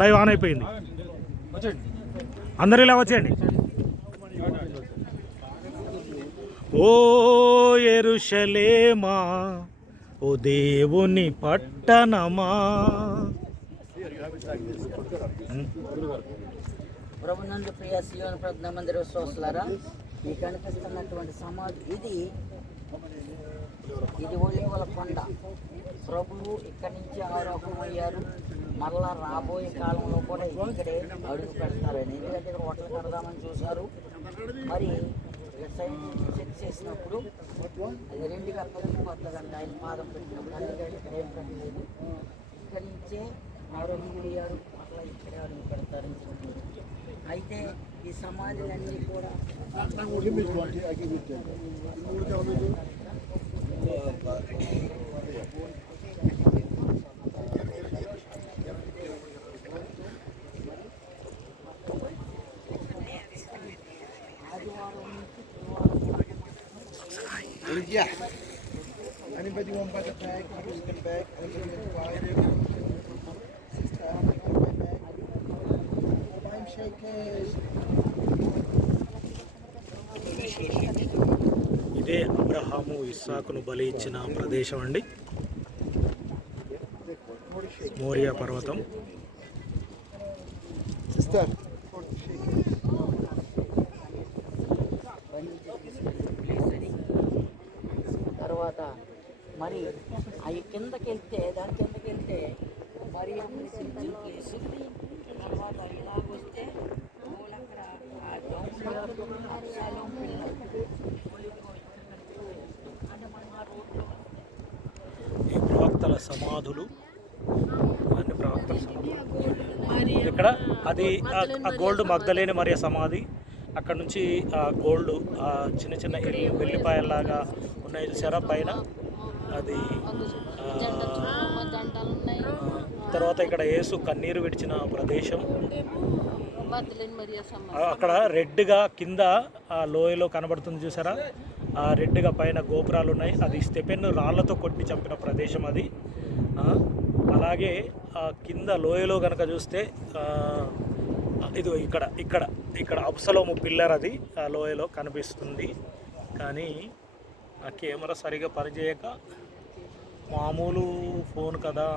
Live on అయిపోయింది. అందరూ ఇలా వచ్చేయండి. ఓ యెరూషలేమా, ఓ దేవుని పట్టణమా. ప్రభునందు ప్రియ సీయోను ప్రార్థనా మందిర విశ్వాసులారా, ఈ కనిపిస్తున్నటువంటి సమాధి ఇది ఒలీవల కొండ. ప్రభువు ఇక్కడి నుంచి ఆరోగ్యమయ్యారు. మళ్ళా రాబోయే కాలంలో కూడా ఇక్కడే అడుగు పెడతారని, ఎందుకంటే ఇక్కడ హోటల్ కడదామని చూశారు. మరి సైన్ చెక్ చేసినప్పుడు అది 2 గంటలకు వద్దదంట. ఆయన పాదం పెట్టినప్పుడు అందుకని ఇక్కడ ఏం పెట్టలేదు. ఇక్కడి నుంచే ఆరోగ్యమయ్యారు, అట్లా ఇక్కడే అడుగు పెడతారని చెప్పారు. అయితే ఈ సమాధులన్నీ కూడా Yeah. Anybody want buy the bag? Come back. Anybody want to buy? Sister, buy my bag. Buy him shakers. ఇదే అబ్రహాము ఇస్సాకును బలి ఇచ్చిన ప్రదేశం అండి, మోరియా పర్వతం. Sister. తర్వాత మరి అవి కిందకి వెళ్తే మరి ప్లేసు. తర్వాత ఇలాగొస్తే అక్కడ ఈ ప్రవక్తల సమాధులు, అన్ని ప్రవక్తల సమాధులు. ఇక్కడ అది ఆ గోల్డ్ మగ్ధలేని మరియ సమాధి. అక్కడ నుంచి ఆ గోల్డ్ చిన్న చిన్న వెల్లిపాయల్లాగా ఉన్నాయి చూసారా పైన, అది. తర్వాత ఇక్కడ యేసు కన్నీరు విడిచిన ప్రదేశం. అక్కడ రెడ్గా కింద ఆ లోయలో కనబడుతుంది చూసారా, ఆ రెడ్గా పైన గోపురాలు ఉన్నాయి. అది స్టెపెన్ రాళ్లతో కొట్టి చంపిన ప్రదేశం అది. అలాగే కింద లోయలో కనుక చూస్తే ఇది ఇక్కడ అబ్సలోము పిల్లర్ అది ఆ లోయలో కనిపిస్తుంది. కానీ ఆ కెమెరా సరిగా పనిచేయక, మామూలు ఫోన్ కదా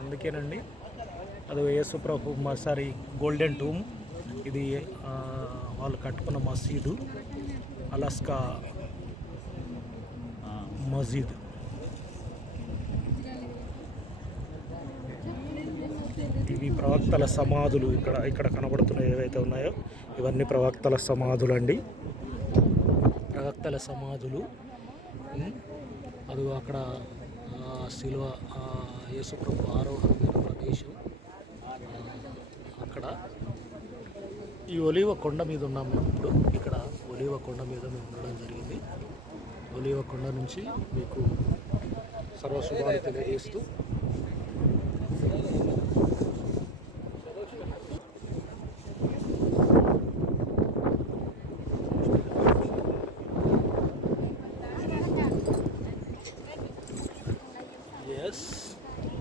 అందుకేనండి. అది యేసు ప్రభు గోల్డెన్ టూమ్. ఇది వాళ్ళు కట్టుకున్న మసీదు, అలాస్కా మసీద్. ఇవి ప్రవక్తల సమాధులు. ఇక్కడ కనబడుతున్నాయి ఏవైతే ఉన్నాయో ఇవన్నీ ప్రవక్తల సమాధులు అండి, ప్రవక్తల సమాధులు. అది అక్కడ శిలువ యేసుప్రభు ఆరోహణ ప్రదేశం. అక్కడ ఈ ఒలీవ కొండ మీద ఉన్నాం మేము ఇప్పుడు. ఇక్కడ ఒలీవ కొండ మీద మేము ఉండడం జరిగింది. ఒలీవ కొండ నుంచి మీకు సర్వశుభాలు తెలియజేస్తూ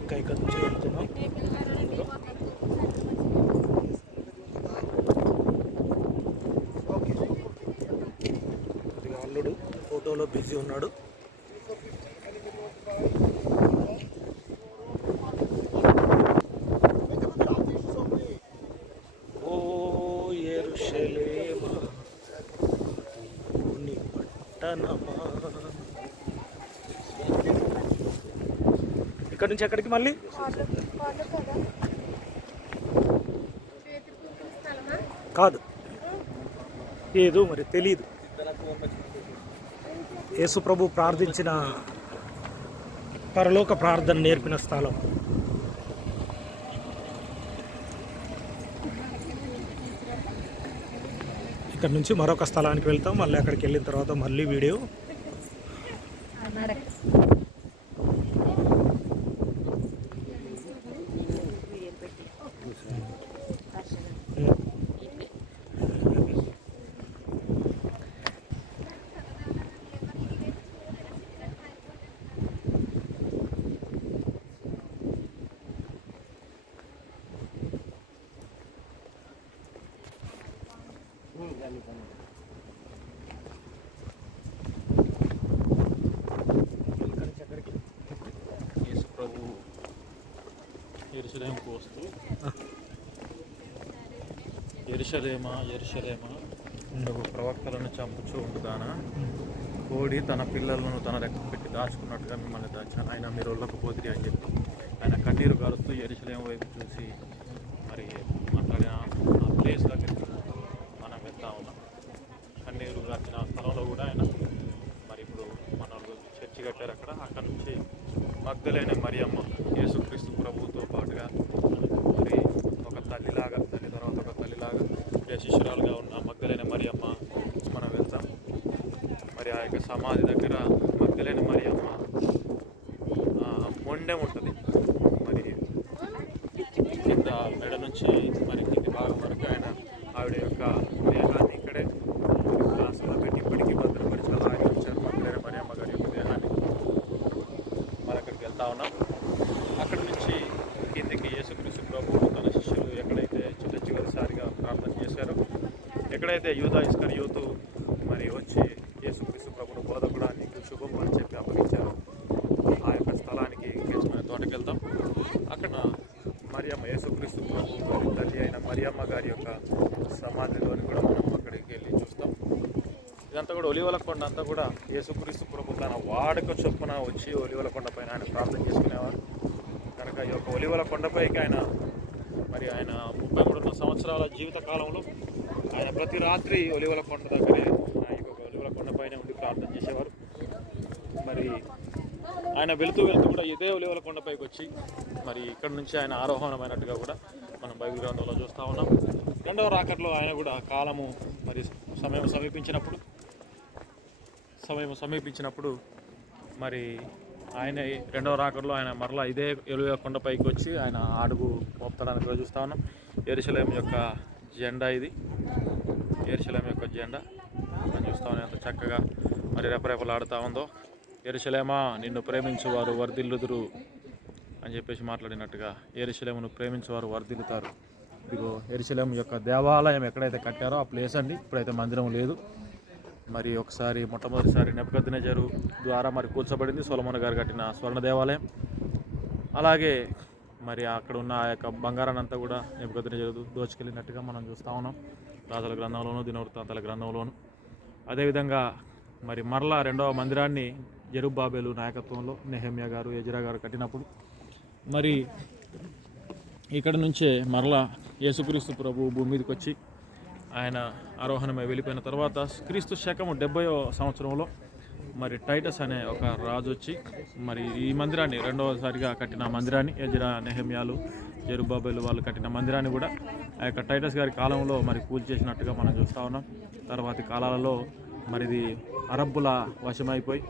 ఇంకా ఇక్కడ నుంచి వెళ్తున్నాం. అల్లుడు ఫోటోలో బిజీ ఉన్నాడు. ఓ యెరూషలేమా, నీ పట్టణమా. ఇక్కడ నుంచి ఎక్కడికి మళ్ళీ కాదు, ఏదో మరి తెలీదు. యేసు ప్రభు ప్రార్థించిన పరలోక ప్రార్థన నేర్పిన స్థలం. ఇక్కడ నుంచి మరొక స్థలానికి వెళ్తాం. మళ్ళీ అక్కడికి వెళ్ళిన తర్వాత మళ్ళీ వీడియో. యెరూషలేముకు వస్తూ యెరూషలేమా యెరూషలేమా నువ్వు ప్రవక్తలను చంపుచూ ఉంటుదానా, కోడి తన పిల్లలను తన రెక్క పెట్టి దాచుకున్నట్టుగా మిమ్మల్ని దాచాను, ఆయన మీరు వెళ్ళకపోతే అని చెప్పి ఆయన కన్నీరు గారుస్తూ యెరూషలేము వైపు చూసి మరి మాట్లాడిన ఆ ప్లేస్ దగ్గరికి మనం వెళ్తా ఉన్నాం. కన్నీరు గార్చిన ఆ స్థలంలో కూడా ఆయన మరి ఇప్పుడు మన చర్చి కట్టారు అక్కడ నుంచి మగ్దలైన మరియమ్మ యేసుక్రీస్తు ప్రభువుతో పాటుగా మరి ఒక తల్లిలాగా, తల్లి తర్వాత ఒక తల్లిలాగా శిష్యురాలుగా ఉన్న మగ్దలైన మరియమ్మ మనం వెళ్తాం. మరి ఆ యొక్క సమాధి దగ్గర మగ్దలైన మరియమ్మ మొండెం ఉంటుంది, మరి కింద మెడ నుంచి మరి కింది భాగం వరకు ఆయన ఆవిడ యొక్క దేహాన్ని ఇక్కడే గ్లాసులో పెట్టి ఇప్పటికీ భద్రపరిచి ఆయన వచ్చారు. మగ్దలైన మరియమ్మ గారి యొక్క దేహాన్ని మరి అక్కడికి వెళ్తా ఉన్నాం. అక్కడి నుంచి కిందికి యేసుక్రీస్తు ప్రభువు తన శిష్యులు ఎక్కడైతే చివరిసారిగా ప్రార్థన చేశారో, ఎక్కడైతే యూదా ఇస్కరియోతు మరి వచ్చి యేసుక్రీస్తు ప్రభువును బోధకుడా నీకు శుభం అని చెప్పి అప్పగించారు, ఆ యొక్క స్థలానికి గెలుచుకునే తోటకి వెళ్తాం. అక్కడ మరియమ్మ యేసుక్రీస్తు ప్రభు గారి తల్లి అయిన మరియమ్మ గారి యొక్క సమాధిలోని కూడా మనం అక్కడికి వెళ్ళి చూస్తాం. ఇదంతా కూడా ఒలివల కొండ అంతా కూడా యేసుక్రీస్తు ప్రభు తన వాడుక చొప్పున వచ్చి ఒలివల కొండ పైన ఆయన ప్రార్థన చేసుకునేవారు కనుక ఈ యొక్క ఒలివల కొండపైకి ఆయన 33 సంవత్సరాల జీవిత కాలంలో ఆయన ప్రతి రాత్రి ఒలివల కొండ దగ్గరే ఈ యొక్క ఒలివల కొండ పైన ఉండి ప్రార్థన చేసేవారు. మరి ఆయన వెళుతూ కూడా ఇదే ఒలివల కొండపైకి వచ్చి మరి ఇక్కడ నుంచి ఆయన ఆరోహణమైనట్టుగా కూడా మనం బైబిల్ గ్రంథంలో చూస్తూ ఉన్నాం. రెండవ రాకట్లో ఆయన కూడా కాలము మరి సమయం సమీపించినప్పుడు మరి ఆయన రెండవ రాకట్లో ఆయన మరలా ఇదే ఒలివల కొండపైకి వచ్చి ఆయన అడుగు మోపుతాడని కూడా చూస్తూ ఉన్నాం. యెరూషలేము యొక్క జెండా ఇది, యెరూషలేము యొక్క జెండా మనం చూస్తూ ఉన్నాం ఎంత చక్కగా మరి రెపరెపలాడుతూ ఉందో. యెరూషలేమా నిన్ను ప్రేమించువారు వర్ధిల్లుదురు అని చెప్పేసి మాట్లాడినట్టుగా యెరూషలేమును ప్రేమించేవారు వర్ధిల్లుతారు. ఇదిగో యెరూషలేము యొక్క దేవాలయం ఎక్కడైతే కట్టారో ఆ ప్లేస్ అండి. ఇప్పుడైతే మందిరం లేదు. మరి ఒకసారి మొట్టమొదటిసారి నెబుకద్నెజరు ద్వారా మరి కూల్చబడింది సొలొమోను గారు కట్టిన స్వర్ణ దేవాలయం. అలాగే మరి అక్కడ ఉన్న ఆ యొక్క బంగారాన్ని అంతా కూడా నెబుకద్నెజరు దోచుకెళ్ళినట్టుగా మనం చూస్తూ ఉన్నాం రాజుల గ్రంథంలోను దినవృత్తాంతాల గ్రంథంలోను. అదేవిధంగా మరి మరలా రెండవ మందిరాన్ని జెరుబ్బాబెలు నాయకత్వంలో నెహెమ్యా గారు ఎజ్రా గారు కట్టినప్పుడు మరి ఇక్కడ నుంచే మరలా యేసుక్రీస్తు ప్రభు భూమి మీదకి వచ్చి ఆయన ఆరోహణమై వెళ్ళిపోయిన తర్వాత క్రీస్తు శకము 70వ సంవత్సరంలో మరి టైటస్ అనే ఒక రాజు వచ్చి మరి ఈ మందిరాన్ని రెండవసారిగా కట్టిన మందిరాన్ని ఎజ్రా నెహెమ్యాలు జెరుబ్బాబెలు వాళ్ళు కట్టిన మందిరాన్ని కూడా ఆ యొక్క టైటస్ గారి కాలంలో మరి కూల్చేసినట్టుగా మనం చూస్తూ ఉన్నాం. తర్వాతి కాలాలలో మరి ఇది అరబ్బుల వశమైపోయి,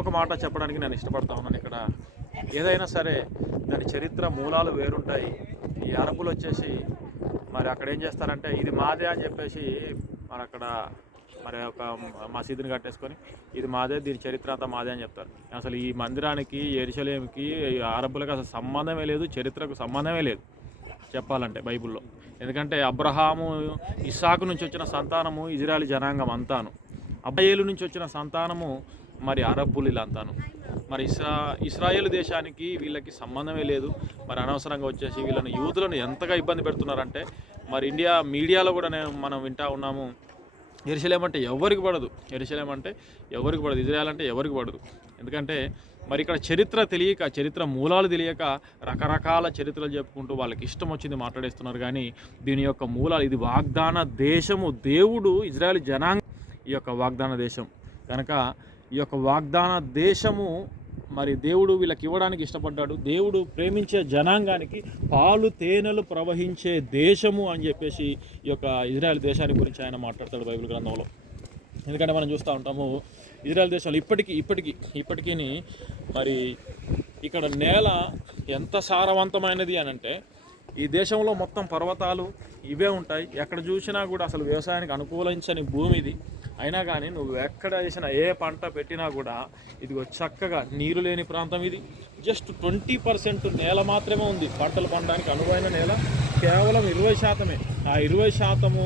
ఒక మాట చెప్పడానికి నేను ఇష్టపడతా ఉన్నాను, ఇక్కడ ఏదైనా సరే దాని చరిత్ర మూలాలు వేరుంటాయి. ఈ అరబ్బులు వచ్చేసి మరి అక్కడ ఏం చేస్తారంటే ఇది మాదే అని చెప్పేసి మరి అక్కడ మరి ఒక మసీదుని కట్టేసుకొని ఇది మాదే, దీని చరిత్ర అంతా మాదే అని చెప్తారు. అసలు ఈ మందిరానికి యెరూషలేముకి అరబ్బులకు అసలు సంబంధమే లేదు, చరిత్రకు సంబంధమే లేదు చెప్పాలంటే బైబిల్లో. ఎందుకంటే అబ్రహాము ఇస్సాకు నుంచి వచ్చిన సంతానము ఇజ్రాయేల్ జనాంగం అంతాను, అబ్బాయేలు నుంచి వచ్చిన సంతానము మరి అరబ్బులు ఇలా అంతాను. మరి ఇస్రాయేల్ దేశానికి వీళ్ళకి సంబంధమే లేదు. మరి అనవసరంగా వచ్చేసి వీళ్ళని యూదులను ఎంతగా ఇబ్బంది పెడుతున్నారంటే మరి ఇండియా మీడియాలో కూడా మనం వింటూ ఉన్నాము, యెరూషలేము అంటే ఎవరికి పడదు, యెరూషలేము అంటే ఎవరికి పడదు, ఇజ్రాయెల్ అంటే ఎవరికి పడదు. ఎందుకంటే మరి ఇక్కడ చరిత్ర తెలియక, చరిత్ర మూలాలు తెలియక రకరకాల చరిత్రలు చెప్పుకుంటూ వాళ్ళకి ఇష్టం వచ్చింది మాట్లాడేస్తున్నారు. కానీ దీని యొక్క మూలాలు, ఇది వాగ్దాన దేశము, దేవుడు ఇజ్రాయెల్ జనాంగం ఈ యొక్క వాగ్దాన దేశం కనుక ఈ యొక్క వాగ్దాన దేశము మరి దేవుడు వీళ్ళకి ఇవ్వడానికి ఇష్టపడ్డాడు. దేవుడు ప్రేమించే జనాంగానికి పాలు తేనెలు ప్రవహించే దేశము అని చెప్పేసి ఈ యొక్క ఇజ్రాయెల్ దేశాన్ని గురించి ఆయన మాట్లాడతాడు బైబిల్ గ్రంథంలో. ఎందుకంటే మనం చూస్తూ ఉంటాము ఇజ్రాయెల్ దేశంలో ఇప్పటికీ మరి ఇక్కడ నేల ఎంత సారవంతమైనది అని అంటే ఈ దేశంలో మొత్తం పర్వతాలు ఇవే ఉంటాయి. ఎక్కడ చూసినా కూడా అసలు వ్యవసాయానికి అనుకూలించని భూమి ఇది. అయినా కానీ నువ్వు ఎక్కడ వేసిన ఏ పంట పెట్టినా కూడా ఇదిగో చక్కగా నీరు లేని ప్రాంతం ఇది. జస్ట్ 20% నేల మాత్రమే ఉంది పంటలు పండడానికి అనువైన నేల, కేవలం 20%. ఆ 20%